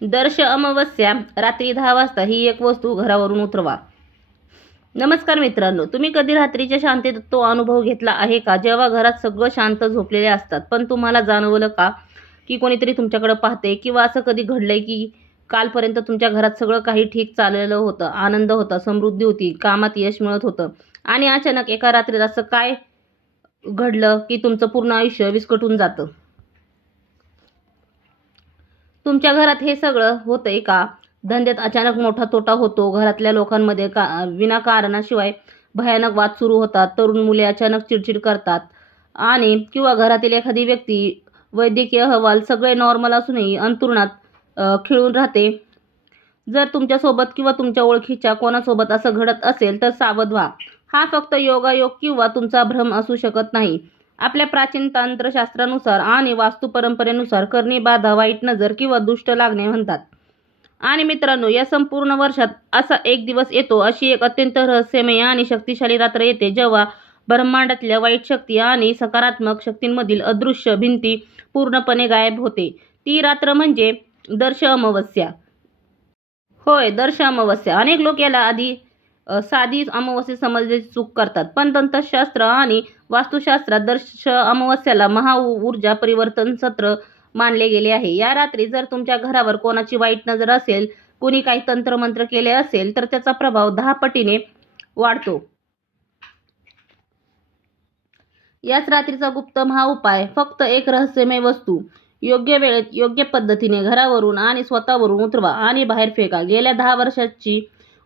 दर्श अमावस्या रात्री 10 वाजता ही एक वस्तू घरावरून उतरवा. नमस्कार मित्रांनो, तुम्ही कधी रात्रीच्या शांततेत तो अनुभव घेतला आहे का, जेव्हा घरात सगळं शांत झोपलेले असतात पण तुम्हाला जाणवलं का की कोणीतरी तुमच्याकडे पाहते, किंवा असं कधी घडलंय की कालपर्यंत तुमच्या घरात सगळं काही ठीक चाललेलं होतं, आनंद होता, समृद्धी होती, कामात यश मिळत होतं आणि अचानक एका रात्रीत असं काय घडलं की तुमचं पूर्ण आयुष्य विस्कटून जातं. तुमच्या घरात हे सगळं होतंय का? धंद्यात अचानक मोठा तोटा होतो, घरातल्या लोकांमध्ये विनाकारणाशिवाय भयानक वाद सुरू होतात, तरुण मुले अचानक चिडचिड करतात आणि किंवा घरातील एखादी व्यक्ती, वैद्यकीय अहवाल सगळे नॉर्मल असूनही अंथरुणात खिळून राहते. जर तुमच्यासोबत किंवा तुमच्या ओळखीच्या कोणासोबत असं घडत असेल तर सावध व्हा. हा फक्त योगायोग किंवा तुमचा भ्रम असू शकत नाही. आपल्या प्राचीन तंत्रशास्त्रानुसार आणि वास्तू परंपरेनुसार करणी बाधा, वाईट नजर किंवा दुष्ट लागणे म्हणतात. आणि मित्रांनो, या संपूर्ण वर्षात असा एक दिवस येतो, अशी एक अत्यंत रहस्यमय आणि शक्तिशाली रात्र येते, जेव्हा ब्रह्मांडातल्या वाईट शक्ती आणि सकारात्मक शक्तींमधील अदृश्य भिंती पूर्णपणे गायब होते. ती रात्र म्हणजे दर्श अमावस्या. होय, दर्श अमावस्या. अनेक लोक याला आधी साधी अमावस्या समजण्याची चूक करतात, पण तंत्रशास्त्र आणि वास्तुशास्त्रात दर्श अमावस्याला ऊर्जा परिवर्तन सत्र मानले गेले आहे. या रात्री जर तुमच्या घरावर कोणाची वाईट नजर असेल, कुणी काही तंत्रमंत्र केले असेल, तर त्याचा प्रभाव 10 पटीने वाढतो. याच रात्रीचा गुप्त उपाय फक्त एक रहस्यमय वस्तू योग्य वेळेत योग्य पद्धतीने घरावरून आणि स्वतःवरून उतरवा आणि बाहेर फेका. गेल्या 10 वर्षाची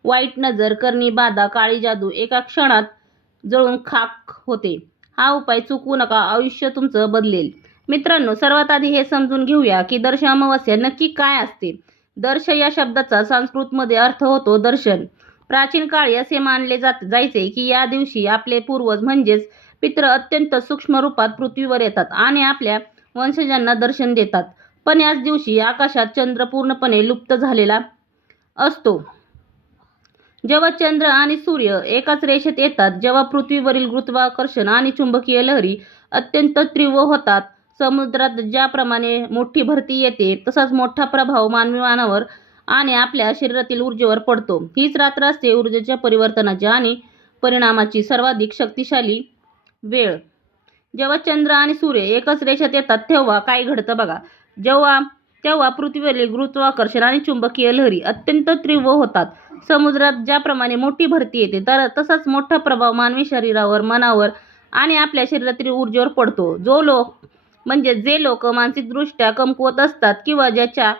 वाईट नजर, करणी बाधा, काळी जादू एका क्षणात जळून खाक होते. हा उपाय चुकवू नका, आयुष्य तुमचं बदलेल. मित्रांनो, सर्वात आधी हे समजून घेऊया की दर्श अमावस्या नक्की काय असते. दर्श या शब्दाचा संस्कृतमध्ये अर्थ होतो दर्शन. प्राचीन काळी असे मानले जायचे की या दिवशी आपले पूर्वज म्हणजेच पितृ अत्यंत सूक्ष्म रूपात पृथ्वीवर येतात आणि आपल्या वंशजांना दर्शन देतात. पण याच दिवशी आकाशात चंद्र पूर्णपणे लुप्त झालेला असतो. जेव्हा चंद्र आणि सूर्य एकाच रेषेत येतात, जेव्हा पृथ्वीवरील गुरुत्वाकर्षण आणि चुंबकीय लहरी अत्यंत तीव्र होतात, समुद्रात ज्याप्रमाणे मोठी भरती येते, तसाच मोठा प्रभाव मानवावर आणि आपल्या शरीरातील ऊर्जेवर पडतो. हीच रात्र असते ऊर्जेच्या परिवर्तनाची आणि परिणामाची सर्वाधिक शक्तिशाली वेळ. जेव्हा चंद्र आणि सूर्य एकाच रेषेत येतात तेव्हा काय घडतं बघा. तेव्हा पृथ्वीवरील गुरुत्वाकर्षण आणि चुंबकीय लहरी अत्यंत तीव्र होतात. समुद्रात ज्याप्रमाणे मोठी भरती येते, तर तसाच मोठा प्रभाव मानवी शरीरावर, मनावर आणि आपल्या शरीरातील ऊर्जेवर पडतो. जे लोक मानसिकदृष्ट्या कमकुवत असतात किंवा ज्याच्या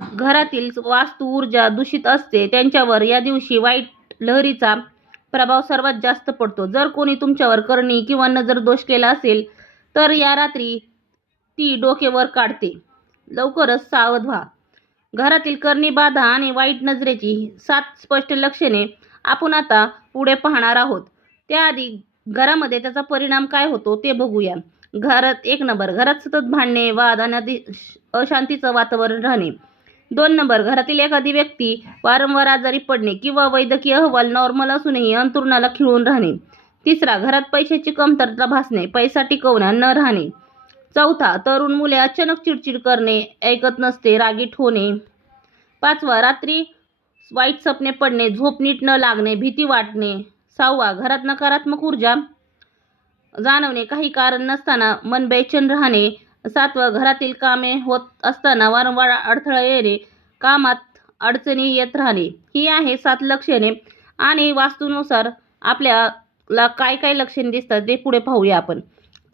घरातील वास्तू ऊर्जा दूषित असते, त्यांच्यावर या दिवशी वाईट लहरीचा प्रभाव सर्वात जास्त पडतो. जर कोणी तुमच्यावर करणी किंवा नजर दोष केला असेल तर या रात्री ती डोके वर काढते. लवकरच सावध व्हा. घरातील करणी बाधा आणि वाईट नजरेची 7 स्पष्ट लक्षणे आपण आता पुढे पाहणार आहोत. त्याआधी घरामध्ये त्याचा परिणाम काय होतो ते बघूया. घरात 1 नंबर, घरात सतत भांडणे, वाद आणि अशांतीचं वातावरण राहणे. 2 नंबर, घरातील एखादी व्यक्ती वारंवार आजारी पडणे किंवा वैद्यकीय अहवाल नॉर्मल असूनही अंथरुणाला खिळून राहणे. 3, घरात पैशाची कमतरता भासणे, पैसा टिकवण्या न राहणे. 4, तरुण मुले अचानक चिडचिड करणे, ऐकत नसते, रागीट होणे. 5, रात्री वाईट सपने पडणे, झोप नीट न लागणे, भीती वाटणे. 6, घरात नकारात्मक ऊर्जा जाणवणे, काही कारण नसताना मन बेचैन राहणे. 7, घरातील कामे होत असताना वारंवार अडथळा येणे, कामात अडचणी येत राहणे. ही आहे 7 लक्षणे आणि वास्तूनुसार आपल्याला काय काय लक्षणे दिसतात ते पुढे पाहूया आपण.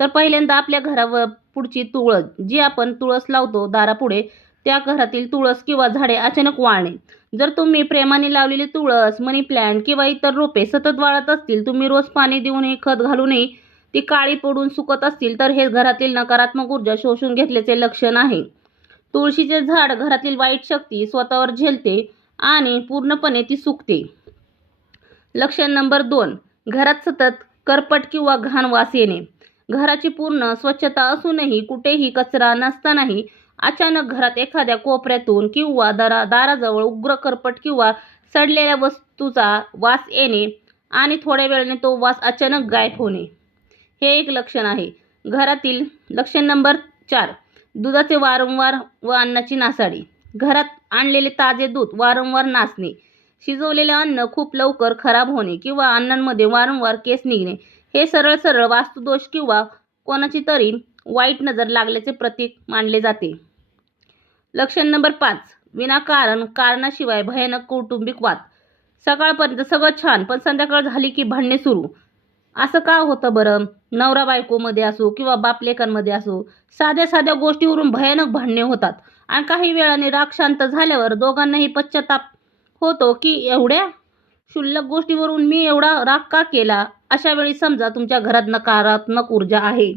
तर पहिल्यांदा आपल्या घरावर पुढची तुळस, जी आपण तुळस लावतो दारापुढे, त्या घरातील तुळस किंवा झाडे अचानक वाळणे. जर तुम्ही प्रेमाने लावलेली तुळस, मनी प्लॅन्ट किंवा इतर रोपे सतत वाळत असतील, तुम्ही रोज पाणी देऊनही खत घालूनही ती काळी पडून सुकत असतील, तर हे घरातील नकारात्मक ऊर्जा शोषून घेतल्याचे लक्षण आहे. तुळशीचे झाड घरातील वाईट शक्ती स्वतःवर झेलते आणि पूर्णपणे ती सुकते. लक्षण नंबर 2, घरात सतत करपट किंवा घाण वास येणे. घराची पूर्ण स्वच्छता असूनही कुठेही कचरा नसतानाही अचानक घरात एखाद्या कोपऱ्यातून किंवा दाराजवळ उग्र करपट किंवा सडलेल्या वस्तूचा वास येणे आणि थोड्या वेळाने तो वास अचानक गायब होणे, हे एक लक्षण आहे. घरातील लक्षण नंबर 4, दुधाचे वारंवार व अन्नाची नासाडी. घरात आणलेले ताजे दूध वारंवार नासणे, शिजवलेले अन्न खूप लवकर खराब होणे किंवा अन्नांमध्ये वारंवार केस निघणे हे सरळ सरळ वास्तुदोष किंवा कोणाची तरी वाईट नजर लागल्याचे प्रतीक मानले जाते. लक्षण नंबर 5. विनाकारण कारणाशिवाय भयानक कौटुंबिक वाद. सकाळपर्यंत सगळं छान, पण संध्याकाळ झाली की भांडणे सुरू. असं का होतं बरं? नवरा बायकोमध्ये असो किंवा बाप लेकांमध्ये असो, साध्या साध्या गोष्टीवरून भयानक भांडणे होतात आणि काही वेळाने राग शांत झाल्यावर दोघांनाही पश्चाताप होतो की एवढ्या क्षुल्लक गोष्टीवरून मी एवढा राग का केला. अशा वेळी समजा तुमच्या घरात नकारात्मक ऊर्जा आहे.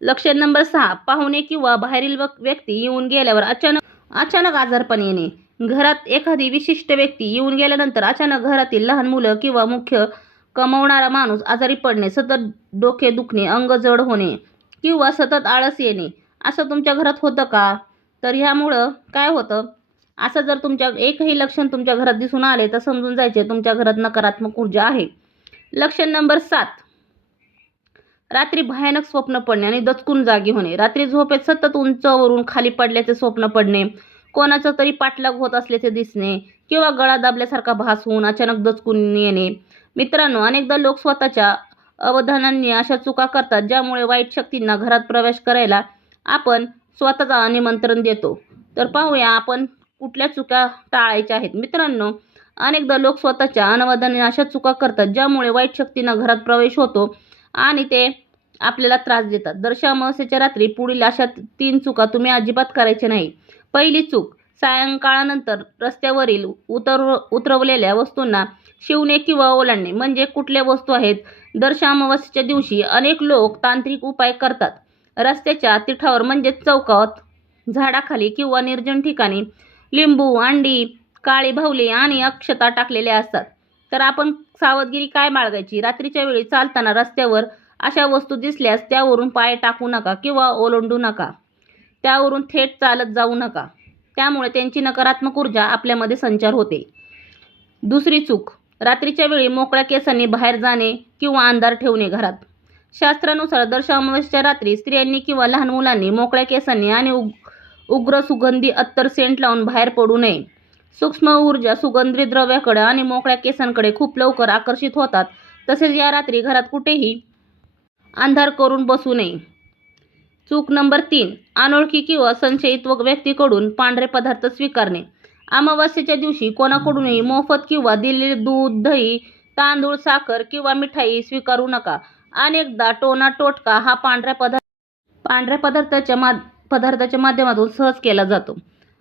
लक्षण नंबर 6. पाहुणे किंवा बाहेरील व्यक्ती येऊन गेल्यावर अचानक आजारपण येणे. घरात एखादी विशिष्ट व्यक्ती येऊन गेल्यानंतर अचानक घरातील लहान मुलं किंवा मुख्य कमावणारा माणूस आजारी पडणे, सतत डोके दुखणे, अंग जड होणे किंवा सतत आळस येणे असं तुमच्या घरात होतं का? तर ह्यामुळं काय होतं, असं जर तुमच्या एकही लक्षण तुमच्या घरात दिसून आले तर समजून जायचे तुमच्या घरात नकारात्मक ऊर्जा आहे. लक्षण नंबर 7. रात्री भयानक स्वप्न पडणे आणि दचकून जागी होणे. रात्री झोपेत सतत उंचावरून खाली पडल्याचे स्वप्न पडणे, कोणाचा तरी पाठलाग होत असल्याचे दिसणे किंवा गळा दाबल्यासारखा भास होऊन अचानक दचकून येणे. मित्रांनो, अनेकदा लोक स्वतःच्या अवधानांनी अशा चुका करतात ज्यामुळे वाईट शक्तींना घरात प्रवेश करायला आपण स्वतःचा निमंत्रण देतो. तर पाहूया आपण कुठल्या चुका टाळायच्या आहेत. मित्रांनो, अनेकदा लोक स्वतःच्या अनवधानाने अशा चुका करतात ज्यामुळे वाईट शक्तींना घरात प्रवेश होतो आणि ते आपल्याला त्रास देतात. दर अमावस्येच्या रात्री पुढील अशा 3 चुका तुम्ही अजिबात करायच्या नाही. पहिली चूक, सायंकाळानंतर रस्त्यावरील उतरवलेल्या वस्तूंना शिवणे किंवा ओलांडणे. म्हणजे कुठल्या वस्तू आहेत? दर अमावस्येच्या दिवशी अनेक लोक तांत्रिक उपाय करतात. रस्त्याच्या तिठावर म्हणजेच चौकात, झाडाखाली किंवा निर्जन ठिकाणी लिंबू, अंडी, काळी बाहुली आणि अक्षता टाकलेल्या असतात. तर आपण सावधगिरी काय बाळगायची? रात्रीच्या वेळी चालताना रस्त्यावर अशा वस्तू दिसल्यास त्यावरून पाय टाकू नका किंवा ओलांडू नका. त्यावरून थेट चालत जाऊ नका. त्यामुळे त्यांची नकारात्मक ऊर्जा आपल्यामध्ये संचार होते. दुसरी चूक, रात्रीच्या वेळी मोकळ्या केसांनी बाहेर जाणे किंवा अंधार ठेवणे घरात. शास्त्रानुसार दर अमावस्येच्या रात्री स्त्रियांनी किंवा लहान मुलांनी मोकळ्या केसांनी आणि उग्र सुगंधी अत्तर सेंट लावून बाहेर पडू नये. सूक्ष्म ऊर्जा सुगंधी द्रव्याकडे आणि मोकळ्या केसांकडे खूप लवकर आकर्षित होतात. तसेच या रात्री घरात कुठेही अंधार करून बसू नये. चूक नंबर 3, अनोळखी किंवा संशयित व्यक्तीकडून पांढरे पदार्थ स्वीकारणे. अमावस्येच्या दिवशी कोणाकडूनही मोफत किंवा दिलेले दूध, दही, तांदूळ, साखर किंवा मिठाई स्वीकारू नका. अनेकदा टोना टोटका हा पांढऱ्या पदार्थाच्या माध्यमातून सहज केला जातो.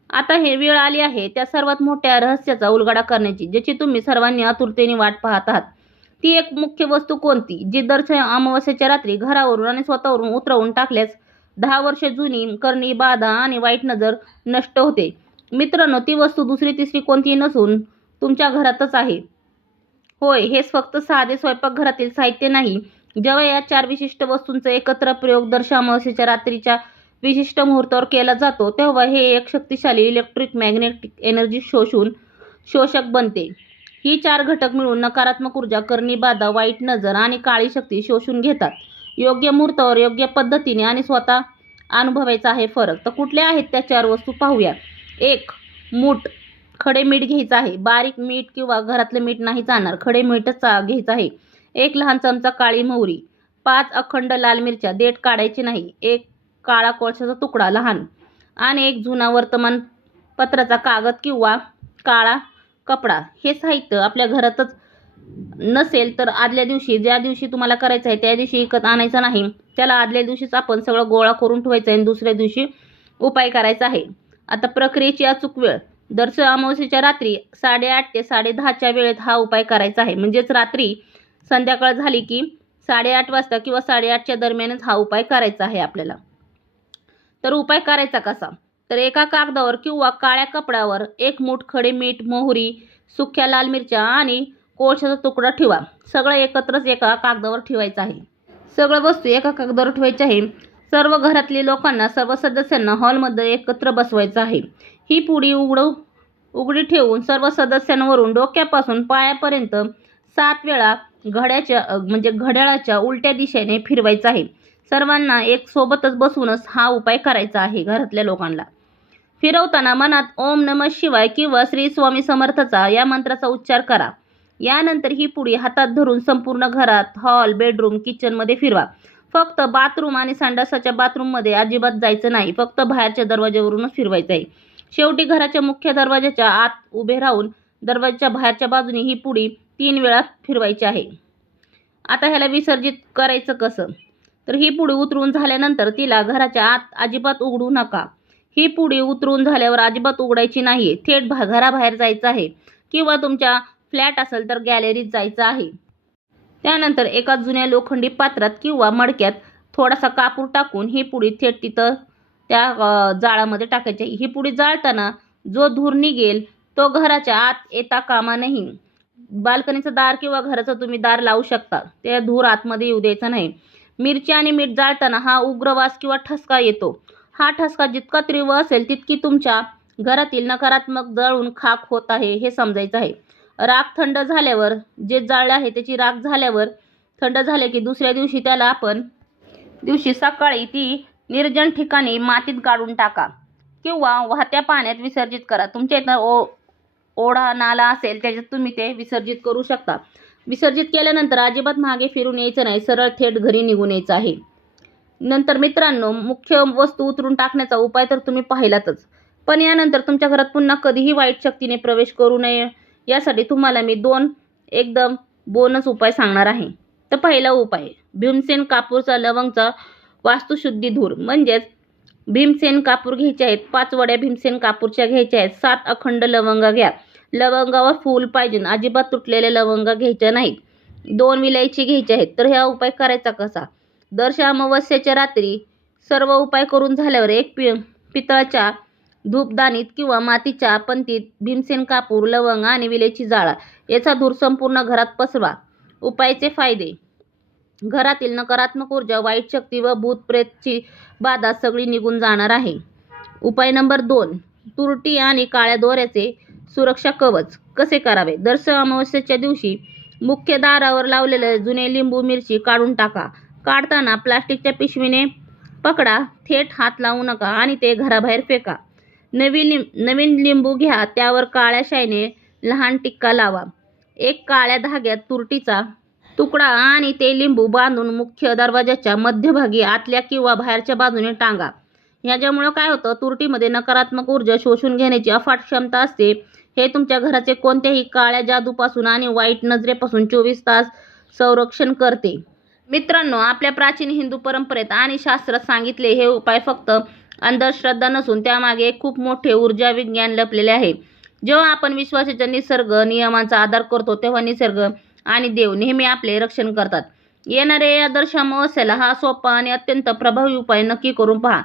आता हे वेळ आली आहे त्या सर्वात मोठ्या रहस्याचा उलगडा करण्याची, ज्याची तुम्ही सर्वांनी आतुरतेने वाट पाहत आहात. ती एक मुख्य वस्तू कोणती, जी दर अमावस्येच्या रात्री घरावरून आणि स्वतःवरून उतरवून टाकल्यास 10 वर्षे जुनी करणी, बाधा आणि वाईट नजर नष्ट होते. मित्रांनो, ती वस्तू दुसरी तिसरी कोणतीही नसून तुमच्या घरातच आहे. होय, हेच फक्त साधे स्वयंपाकघरातील साहित्य नाही. जेव्हा या 4 विशिष्ट वस्तूंचा एकत्र प्रयोग दर अमावस्येच्या रात्रीच्या विशिष्ट मुहूर्तावर केला जातो, तेव्हा हे एक शक्तिशाली इलेक्ट्रिक मॅग्नेटिक एनर्जी शोषक बनते. ही 4 घटक मिळून नकारात्मक ऊर्जा, करणी बाधा, वाईट नजर आणि काळी शक्ती शोषून घेतात. योग्य मुहूर्तावर योग्य पद्धतीने आणि स्वतः अनुभवायचा आहे फरक. तर कुठल्या आहेत त्या 4 वस्तू पाहूया. 1. मूठ, खडे मीठ घ्यायचं आहे. बारीक मीठ किंवा घरातलं मीठ नाही चालणार, खडे मीठच घ्यायचं आहे. 1 लहान चमचा काळी मोहरी, 5 अखंड लाल मिरच्या, देठ काढायचे नाही, 1 काळा कोळशाचा तुकडा लहान आणि 1 जुना वर्तमानपत्राचा कागद किंवा काळा कपडा. हे साहित्य आपल्या घरातच नसेल तर आदल्या दिवशी, ज्या दिवशी तुम्हाला करायचं आहे त्या दिवशी विकत आणायचं नाही. त्याला आदल्या दिवशीच आपण सगळं गोळा करून ठेवायचं आहे आणि दुसऱ्या दिवशी उपाय करायचा आहे. आता प्रक्रियेची अचूक वेळ, दर अमावस्येच्या रात्री 8:30 ते 10:30च्या वेळेत हा उपाय करायचा आहे. म्हणजेच रात्री संध्याकाळ झाली की 8:30 वाजता किंवा 8:30च्या दरम्यानच हा उपाय करायचा आहे आपल्याला. तर उपाय करायचा कसा? तर एका कागदावर किंवा काळ्या कपड्यावर 1 मूठ खडे मीठ, मोहरी, सुक्या लाल मिरच्या आणि कोळशाचा तुकडा ठेवा. सगळं एकत्रच एका कागदावर ठेवायचं आहे. सगळं वस्तू एका कागदावर ठेवायची आहे. सर्व घरातल्या लोकांना, सर्व सदस्यांना हॉलमध्ये एकत्र बसवायचं आहे. ही पुडी उघडी ठेवून सर्व सदस्यांवरून डोक्यापासून पायापर्यंत 7 वेळा घड्याळाच्या उलट्या दिशेने फिरवायचं आहे. सर्वांना एक सोबतच बसूनच हा उपाय करायचा आहे घरातल्या लोकांना. फिरवताना मनात ओम नमः शिवाय किंवा श्री स्वामी समर्थचा या मंत्राचा उच्चार करा. यानंतर ही पुडी हातात धरून संपूर्ण घरात, हॉल, बेडरूम, किचनमध्ये फिरवा. फक्त बाथरूम आणि संडासाच्या बाथरूममध्ये अजिबात जायचं नाही. फक्त बाहेरच्या दरवाज्यावरूनच फिरवायचं आहे. शेवटी घराच्या मुख्य दरवाजाच्या आत उभे राहून दरवाजाच्या बाहेरच्या बाजूने ही पुडी 3 वेळा फिरवायची आहे. आता ह्याला विसर्जित करायचं कसं? तर ही पुडी उतरून झाल्यानंतर तिला घराच्या आत अजिबात उघडू नका. ही पुडी उतरून झाल्यावर अजिबात उघडायची नाही. थेट घराबाहेर जायचं आहे किंवा तुमच्या फ्लॅट असेल तर गॅलरीत जायचं आहे. त्यानंतर एका जुन्या लोखंडी पात्रात किंवा मडक्यात थोडासा कापूर टाकून ही पुडी थेट तिथं त्या जाळामध्ये टाकायची. ही पुडी जाळताना जो धूर निघेल तो घराच्या आत येता कामा नाही. बाल्कनीचं दार किंवा घराचं तुम्ही दार लावू शकता. ते धूर आतमध्ये येऊ द्यायचा नाही. मिरची आणि मीठ जाळताना हा उग्रवास किंवा ठसका येतो. हा ठसका जितका तीव्र असेल तितकी तुमच्या घरातील नकारात्मक जळून खाक होत आहे हे समजायचं आहे. राख थंड झाल्यावर, जे जाळले आहे त्याची राख झाल्यावर थंड झाले की दुसऱ्या दिवशी त्याला आपण सकाळी ती निर्जन ठिकाणी मातीत गाडून टाका किंवा वाहत्या पाण्यात विसर्जित करा. तुमच्या इथं ओढा नाला असेल त्याच्यात तुम्ही ते विसर्जित करू शकता. विसर्जित केल्यानंतर अजिबात मागे फिरून यायचं नाही. सरळ थेट घरी निघून यायचं आहे. नंतर मित्रांनो, मुख्य वस्तू उतरून टाकण्याचा उपाय तर तुम्ही पाहिलातच, पण यानंतर तुमच्या घरात पुन्हा कधीही वाईट शक्तीने प्रवेश करू नये यासाठी तुम्हाला मी 2 एकदम बोनस उपाय सांगणार आहे. तर पहिला उपाय, भीमसेन कापूरचा लवंगचा वास्तुशुद्धी धूर. म्हणजेच भीमसेन कापूर घ्यायचे आहेत. 5 वड्या भीमसेन कापूरच्या घ्यायच्या आहेत. 7 अखंड लवंग घ्या. लवंगावर फूल पाहिजे, अजिबात तुटलेले लवंग घ्यायचे नाहीत. 2 विलायची घ्यायची आहेत. तर हा उपाय करायचा कसा? दर अमावस्येच्या रात्री सर्व उपाय करून झाल्यावर एक पितळाच्या धूपदानीत किंवा मातीच्या पंतीत भीमसेन कापूर, लवंग आणि विलेची जाळा. याचा धूर संपूर्ण घरात पसरवा. उपायाचे फायदे: घरातील नकारात्मक ऊर्जा, वाईट शक्ती व भूत प्रेतची बाधा सगळी निघून जाणार आहे. उपाय नंबर 2, तुरटी आणि काळ्या दोऱ्याचे सुरक्षा कवच. कसे करावे? दर अमावस्येच्या दिवशी मुख्य दारावर लावलेले जुने लिंबू मिरची काढून टाका. काढताना प्लास्टिकच्या पिशवीने पकडा. थेट हात लावू नका आणि ते घराबाहेर फेका. नवीन लिंबू घ्या. त्यावर काळ्या शाईने लहान टिक्का लावा. एक काळ्या धाग्यात तुरटीचा तुकडा आणि ते लिंबू बांधून मुख्य दरवाजाच्या मध्यभागी आतल्या किंवा बाहेरच्या बाजूने टांगा. ह्याच्यामुळं काय होतं, तुरटीमध्ये नकारात्मक ऊर्जा शोषून घेण्याची अफाट क्षमता असते. हे तुमच्या घराचे कोणत्याही काळ्या जादूपासून आणि वाईट नजरेपासून 24 तास संरक्षण करते. मित्रांनो, आपल्या प्राचीन हिंदू परंपरेत आणि शास्त्रात सांगितले हे उपाय फक्त अंधश्रद्धा नसून त्यामागे एक खूप मोठे ऊर्जा विज्ञान लपलेले आहे. जेव्हा आपण विश्वासाच्या निसर्ग नियमांचा आदर करतो तेव्हा निसर्ग आणि देव नेहमी आपले रक्षण करतात. येणाऱ्या या दर अमावस्येला हा सोपा आणि अत्यंत प्रभावी उपाय नक्की करून पहा.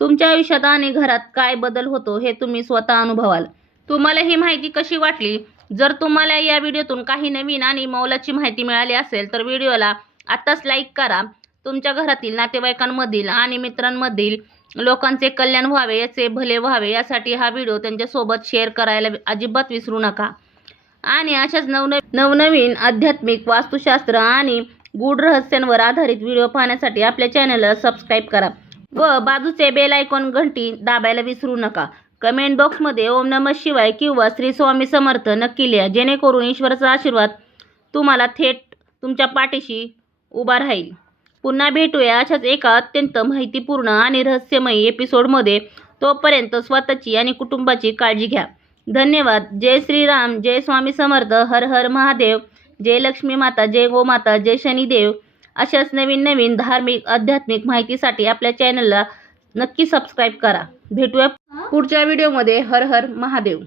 तुमच्या आयुष्यात आणि घरात काय बदल होतो हे तुम्ही स्वतः अनुभवाल. तुम्हाला ही माहिती कशी वाटली? जर तुम्हाला या व्हिडिओतून काही नवीन आणि मोलाची माहिती मिळाली असेल तर व्हिडिओला आत्ताच लाईक करा. तुमच्या घरातील, नातेवाईकांमधील आणि मित्रांमधील लोकांचे कल्याण व्हावे, याचे भले व्हावे यासाठी हा व्हिडिओ त्यांच्यासोबत शेअर करायला अजिबात विसरू नका. आणि अशाच नवनवीन आध्यात्मिक, वास्तुशास्त्र आणि गूढ रहस्यांवर आधारित व्हिडिओ पाहण्यासाठी आपल्या चॅनलला सबस्क्राईब करा व बाजूचे बेल आयकॉन घंटी दाबायला विसरू नका. कमेंट बॉक्समध्ये ओम नमः शिवाय किंवा श्री स्वामी समर्थ नक्की लिहा, जेणेकरून ईश्वराचा आशीर्वाद तुम्हाला थेट तुमच्या पाठीशी उभा राहील. पुन्हा भेटूया अशाच एका अत्यंत माहितीपूर्ण आणि रहस्यमयी एपिसोडमध्ये. तोपर्यंत स्वतःची आणि कुटुंबाची काळजी घ्या. धन्यवाद. जय श्रीराम, जय स्वामी समर्थ, हर हर महादेव, जय लक्ष्मी माता, जय गोमाता, जय शनिदेव. अशाच नवीन धार्मिक, आध्यात्मिक माहितीसाठी आपल्या चॅनलला नक्की सबस्क्राईब करा. भेटूया पुढच्या व्हिडिओमध्ये. हर हर महादेव.